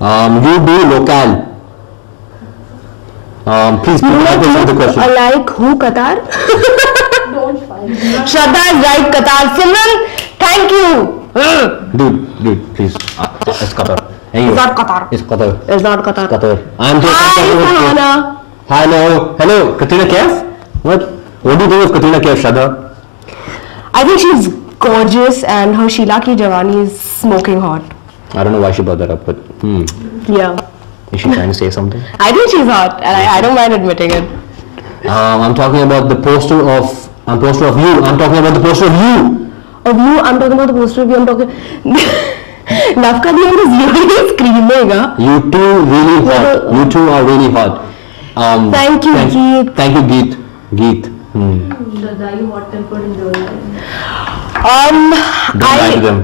You do local. Please answer the question. Like who, Qatar? Don't fight. Shraddha is right, Qatar. Simran, thank you. Dude, please. It's Qatar. Anyway, It's not Qatar. It's Qatar. It's not Qatar. Qatar. I'm just Hi, Sahana. Hello. Katrina Kaif? What do you think of Katrina Kaif, Shraddha? I think she's gorgeous and her Sheila Ki Jawani is smoking hot. I don't know why she brought that up, but Yeah. is she trying to say something? I think she's hot and I don't mind admitting it. I'm talking about the poster of you. I'm talking about the poster of you. Of you, I'm talking about the poster of you, I'm talking... Nafka the end is really screaming, huh? You two really hot. You two are really hot. Thank you, Geet. Thank you, Geet. Shraddha, you hot tempered in real life. Don't lie to them.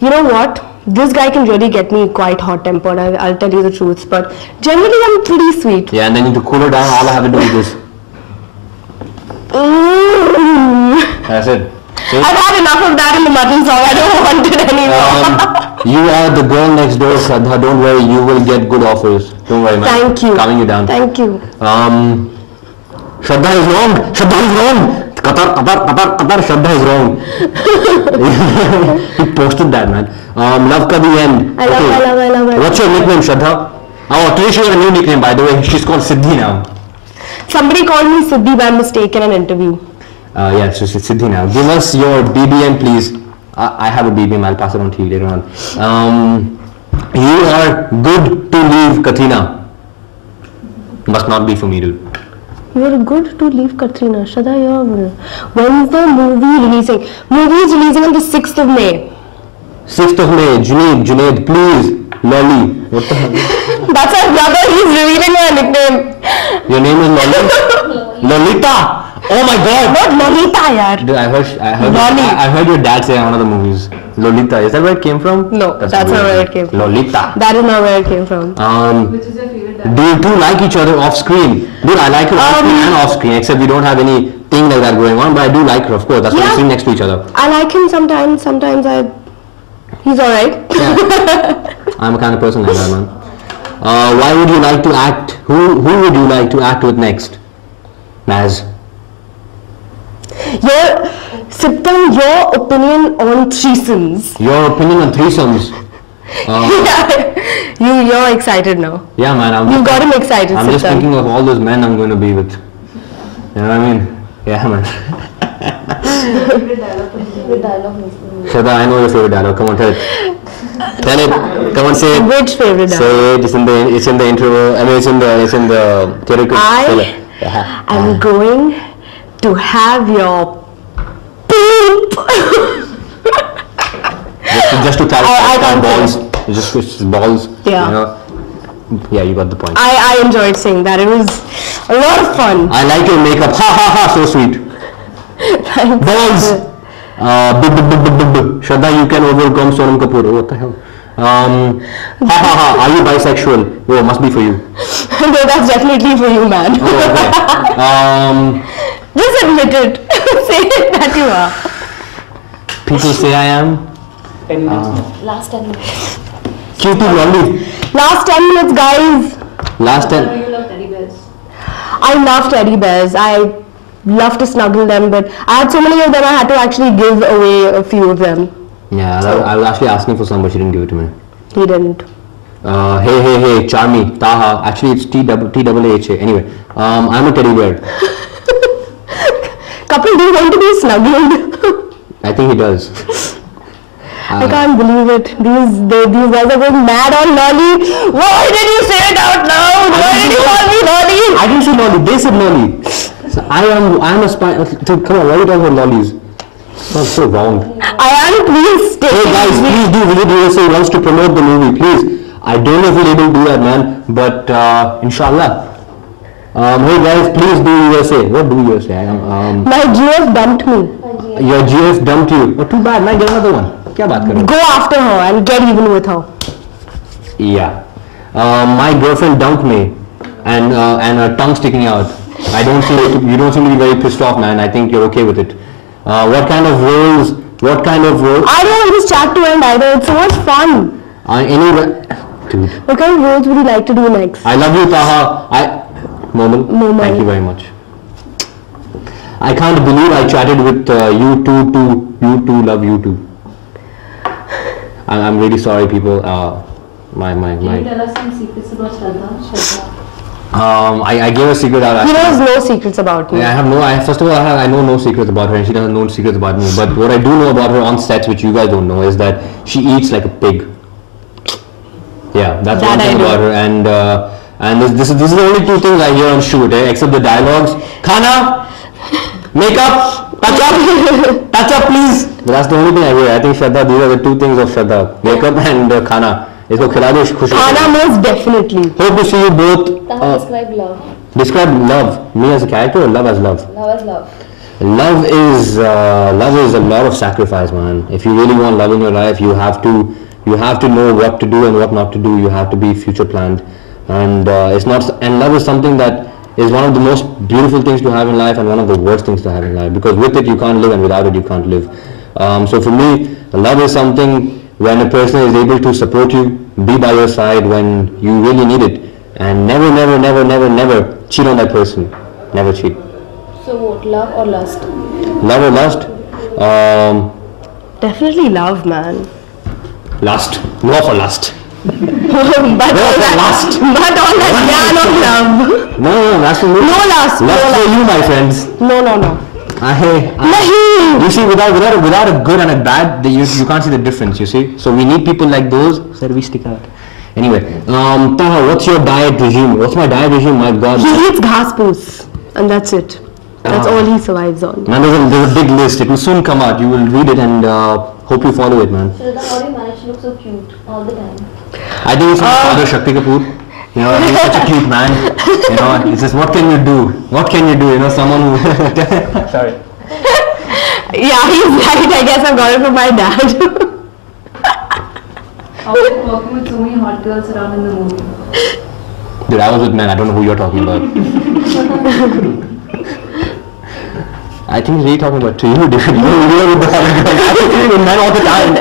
You know what? This guy can really get me quite hot tempered, I'll tell you the truth, but generally I'm pretty sweet. Yeah, and then to cool her down, all I have to do is this. That's it. See? I've had enough of that in the mutton song, I don't want it anymore. You are the girl next door, Shraddha. Don't worry, you will get good offers. Don't worry, man. Thank you. Calming you down. Thank you. Shraddha is wrong. Qatar, Shraddha is wrong. He posted that, man. Love ka the end. I love it. What's your nickname, Shraddha? Oh, today she has a new nickname, by the way. She's called Siddhi now. Somebody called me Siddhi by mistake in an interview. Yeah, so she's Siddhi now. Give us your BBM, please. I have a BBM. I'll pass it on to you later on. You are good to leave, Katrina. Must not be for me, dude. You're good to leave, Katrina. Shraddha, when's the movie releasing? Movie is releasing on the 6th of May. 6th of May. Junaid, please. Lolly. What the hell? That's our brother. He's revealing my nickname. Your name is Lolly? Lolita. Oh my God. What Lolita, yaar? Dude, I heard your dad say in one of the movies. Lolita. Is that where it came from? No, that's not where it came from. Lolita. That is not where it came from. Which is your favorite dad? Do you two like each other off screen? Dude, I like her on screen and off screen, except we don't have anything like that going on, but I do like her, of course. That's why we're sitting next to each other. I like him sometimes. He's alright. Yeah. I'm a kind of person like that, man. Why would you like to act? Who would you like to act with next? Naz. Siptam, your opinion on threesomes. Your opinion on threesomes? You're excited now. Yeah, man. You got him excited, I'm just Siptam. thinking of all those men I'm going to be with. You know what I mean? Yeah, man. Favorite dialogue. Shraddha, I know your favorite dialogue. Come on, tell it. Tell it. Come on, say it. Which favorite dialogue? Say it. It's in the intro. I mean, it's in the theoretical. I'm going to have your poop. just to clarify, I can't balls. It's just balls. Yeah. You know? Yeah, you got the point. I enjoyed saying that. It was a lot of fun. I like your makeup. Ha ha ha. So sweet. Thanks. Balls. Shraddha, you can overcome Sonam Kapoor. Oh, what the hell? Ha ha ha. Are you bisexual? Oh, must be for you. No, that's definitely for you, man. Oh, okay. Just admit it. Say it that you are. People say I am. Last 10 minutes. Cute lolly. Last 10 minutes, guys. Last I know 10. you love teddy bears. I love teddy bears. I love to snuggle them, but I had so many of them I had to actually give away a few of them. Yeah, I was actually asking for some, but she didn't give it to me. He didn't. Hey, Charmy, Taha. Actually, it's T-A-A-H-A. Anyway, I'm a teddy bear. Kapil, do you want to be snuggled? I think he does. I can't believe it. These guys are going mad on Lolly. Why did you say it out loud? Why did you call me Lolly? I didn't say lolly. They said lolly. So I'm a spy. Come on, why are you talking about lollies? Sounds so wrong. I am, please stay. Hey guys, please do Visit USA wants to promote the movie, please. I don't know if we're able to do that, man, but inshallah. Hey guys, please do USA. What do USA? My GF dumped me. Your GF dumped you. Oh, too bad, man. Get another one. क्या बात कर रहे हो? Go after her and get even with her. Yeah. My girlfriend dumped me, and her tongue sticking out. You don't seem to be very pissed off, man. I think you're okay with it. What kind of roles? I don't want this chat to end either. It's so much fun. Anyway, Dude. What kind of roles would you like to do next? I love you, Taha. Momal. Momal. Thank you very much. I can't believe I chatted with you two love you too. I'm really sorry, people. Can you tell us some secrets about Shraddha? I gave a secret out. He knows no secrets about me. First of all, I know no secrets about her, and she doesn't know secrets about me. But what I do know about her on sets, which you guys don't know, is that she eats like a pig. Yeah, that's one thing about her. And this is the only two things I hear on shoot, except the dialogues. Khana, makeup, touch up, please. But that's the only thing I hear. I think Shraddha, these are the two things of Shraddha: makeup and khana. इसको खिला दो खुश हो Khana most definitely. Hope to see you both. Describe love. Describe love. Me as a character or love as love? Love as love. Love is a lot of sacrifice, man. If you really want love in your life, you have to know what to do and what not to do. You have to be future planned, and love is something that is one of the most beautiful things to have in life and one of the worst things to have in life, because with it you can't live and without it you can't live. So for me, love is something when a person is able to support you, be by your side when you really need it, and never cheat on that person. Never cheat. So what, love or lust? Love or lust? Definitely love, man. Lust. No for lust. but all that jnana of love. No, lust for me. No lust. Lust for you, my friends. No. You see, without a good and a bad, you can't see the difference, you see. So we need people like those. Sir, we stick out. Anyway, Taha, what's your diet regime? What's my diet regime? My God. He eats ghas poos, and that's it. That's all he survives on. Man, there's a big list. It will soon come out. You will read it and hope you follow it, man. Shraddha, how do you manage to look so cute all the time? I think it's my father, Shakti Kapoor. You know, he's such a cute man. You know, he says, what can you do? What can you do? You know, someone who... Sorry. Yeah, he's right. I guess I got it from my dad. How are you working with so many hot girls around in the movie? Dude, I was with men. I don't know who you're talking about. I think he's really talking about to you, dude. You're with the hot girls. I'm shooting with men all the time.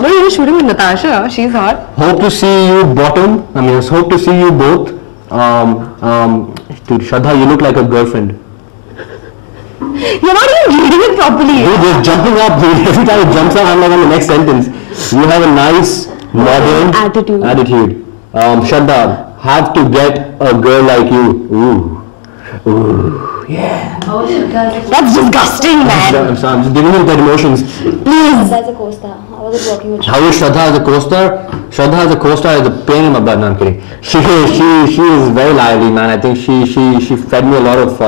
No, you're shooting with Natasha. She's hot. Hope to see you bottom. I mean, hope to see you both. Dude, Shraddha, you look like a girlfriend. You're not even reading it properly. Dude, you're jumping up. Dude. Every time it jumps up, I'm like on the next sentence. You have a nice, modern attitude. Shraddha, have to get a girl like you. Ooh, yeah. How is Shraddha as a That's disgusting, man. I'm sorry, I'm just giving you that emotions. Please. as a co-star? How was it working with How is Shraddha as a co-star? Shraddha as a co-star is a pain in my butt. No, I'm kidding. She is very lively, man. I think she fed me a lot of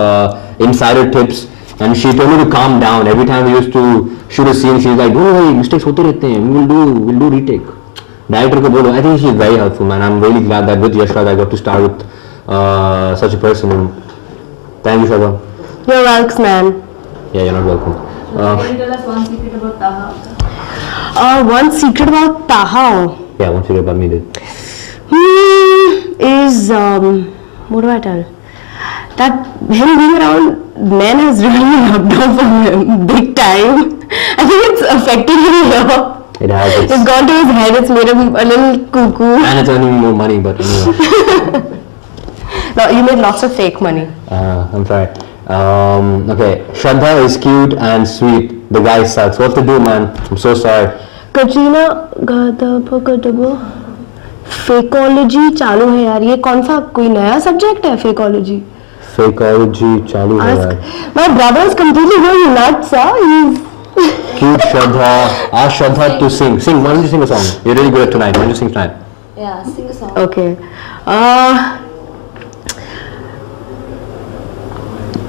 insider tips, and she told me to calm down. Every time we used to shoot a scene, she's like, "Don't worry, mistakes hote rehte hain. We'll do retake." Director ko bolo. I think she's very helpful, man. I'm really glad that with Yash Raj I got to star with such a person. And thank you, Shraddha. You're welcome, man. Yeah, you're not welcome. Can you tell us one secret about Taha? One secret about Taha Yeah, one secret about me, dude. is what do I tell? That him being around men has really rubbed off on him big time. I think it's affecting him here. It has. It's gone to his head. It's made him a little cuckoo. And it's earning me more money, but anyway. No, you made lots of fake money. I'm sorry. Okay, Shraddha is cute and sweet. The guy sucks. What to do, man? I'm so sorry. Katrina Gadapakadabo फेकोलॉजी चालू है यार. ये कौन सा कोई नया subject है फेकोलॉजी? Fakeology चालू है यार. My brother is completely going nuts. He's Cute Shraddha. Ask Shraddha to sing. Sing. Why don't you sing a song? You're really good at tonight. Why don't you sing tonight? Yeah, sing a song. okay.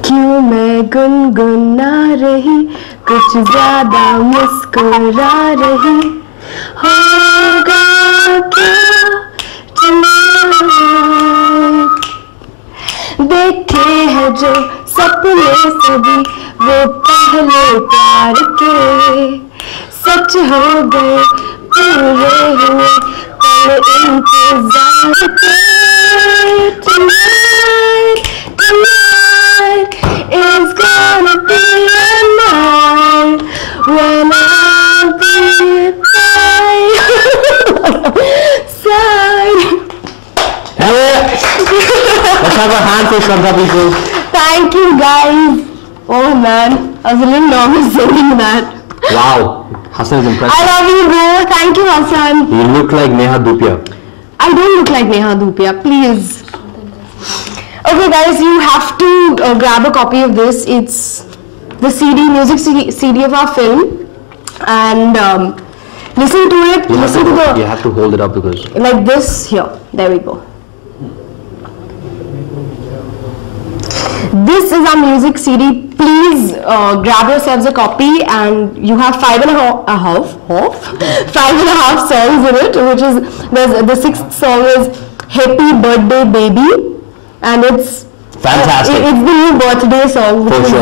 क्यों मैं गुनगुना रही कुछ ज्यादा मुस्कुरा रही होगा क्या tonight? देखे हैं जो सपने सभी वो पहले प्यार के सच हो गए पूरे हुए पल इंतजार के tonight, tonight is gonna be a night when I'll be by. Let's have a hand for Shraddha, people. Thank you, guys. Oh man, I was a little nervous saying that. Wow, Hassan is impressive. I love you, bro. Thank you, Hassan. You look like Neha Dhupia. I don't look like Neha Dhupia, please. Okay, guys, you have to grab a copy of this. It's the music CD of our film, and listen to it. You have to hold it up because like this here. There we go. This is our music CD. Please grab yourselves a copy, and you have 5.5 songs in it. Which is the 6th song is "Happy Birthday Baby," and it's fantastic. It's the new birthday song, which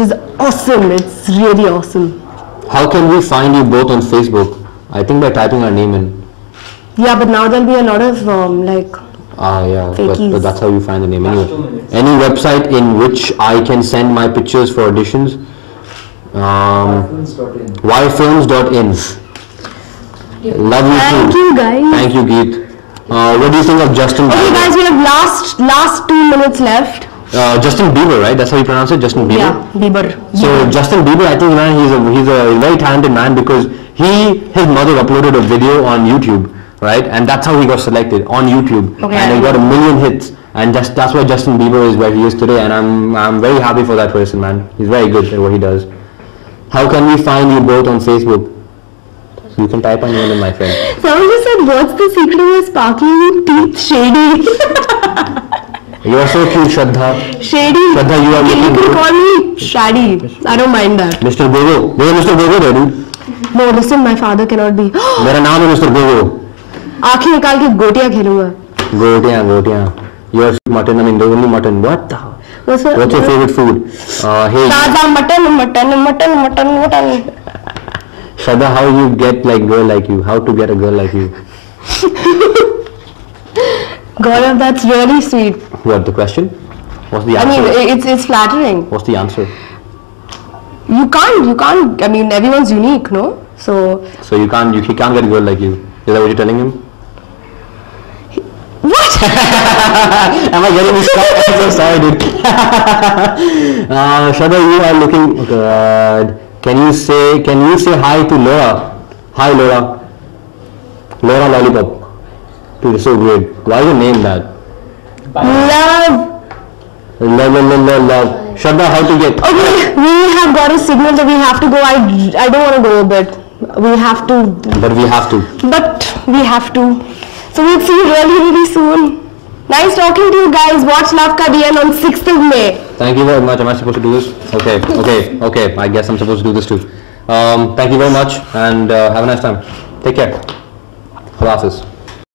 is awesome. It's really awesome. How can we find you both on Facebook? I think by typing our name in. Yeah, but now there'll be a lot of but that's how you find the name. Anyway, any website in which I can send my pictures for auditions? Yfilms.in. Love you too. Thank you, guys. Thank you, Geet. What do you think of Justin Bieber? Okay, guys, we have last 2 minutes left. Justin Bieber, right? That's how you pronounce it, Justin Bieber. Yeah, Bieber. So Justin Bieber, I think, man, he's a very talented man because his mother uploaded a video on YouTube, right? And that's how he got selected on YouTube, and he got 1 million hits. And that's why Justin Bieber is where he is today. And I'm very happy for that person, man. He's very good at what he does. How can we find you both on Facebook? You can type on your name, my friend. Someone just said, "What's the secret of your sparkling teeth, Shady?" You are so cute, Shraddha. Shady. Shraddha, you are looking good. You can call me Shady. I don't mind that. Mr. Gogo. Where is Mr. Gogo there, dude? No, listen, my father cannot be. मेरा नाम है Mr. Gogo. आँखें निकाल के गोटियाँ खेलूँगा. Gotiya. You are mutton. I mean, the only mutton. What the? What's your favorite food? Hey. Mutton. Shraddha, how you get like girl like you? How to get a girl like you? Gaurav, that's really sweet. What the question? What's the answer? I mean, it's flattering. What's the answer? You can't. I mean, everyone's unique, no? So he can't get a girl like you. Is that what you're telling him? What? Am I getting this right? I'm so sorry, dude. Shraddha, you are looking good. Can you say hi to Laura? Hi, Laura. Laura Lollipop. Dude, it's so great. Why is your name that? Love. Shraddha, how to get? Okay, we have got a signal that we have to go. I don't want to go, but we have to. But we have to. So we'll see you really soon. Nice talking to you guys. Watch Love Ka DN on 6th of May. Thank you very much. Am I supposed to do this? Okay. I guess I'm supposed to do this too. Thank you very much and have a nice time. Take care. Khalas.